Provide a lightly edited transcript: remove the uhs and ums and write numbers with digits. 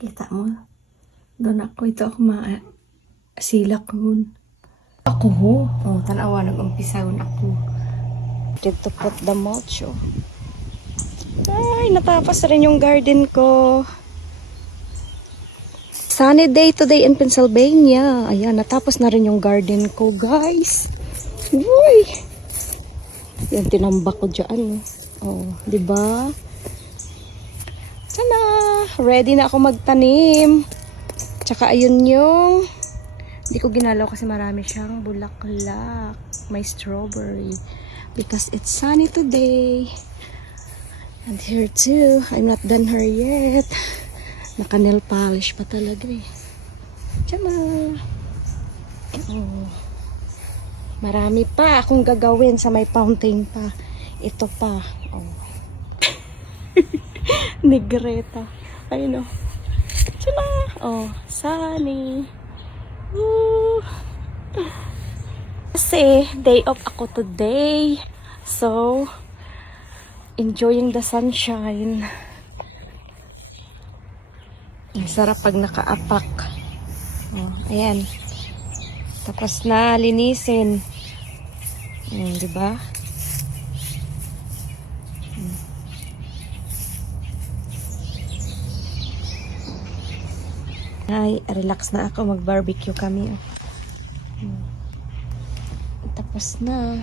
Kita mo? Doon ako. Ito ako silak nun. Ako ho. Oh, tanawa. Nag-umpisahon ako. Did to put the mulch. Oh. Ay, natapos rin yung garden ko. Sunny day today in Pennsylvania. Ayan, natapos na rin yung garden ko, guys. Uy! Yan, tinambak ko dyan. Oh, diba? Sana! Ready na ako magtanim. Tsaka ayun yung... Hindi ko ginalaw kasi marami siyang bulaklak. May strawberry. Because it's sunny today. And here too. I'm not done her yet. Naka-nail polish pa talaga eh. Tiyama! Oh. Marami pa akong gagawin sa may fountain pa. Ito pa. Oh. Negreta. Ayun o. Tiyama! Oh, sunny. Woo! Kasi day off ako today. So, enjoying the sunshine. Ang sarap pag nakaapak. Oh, ayan. Tapos na linisin. Diba? Ay, relax na ako. Mag-barbecue kami. Tapos na.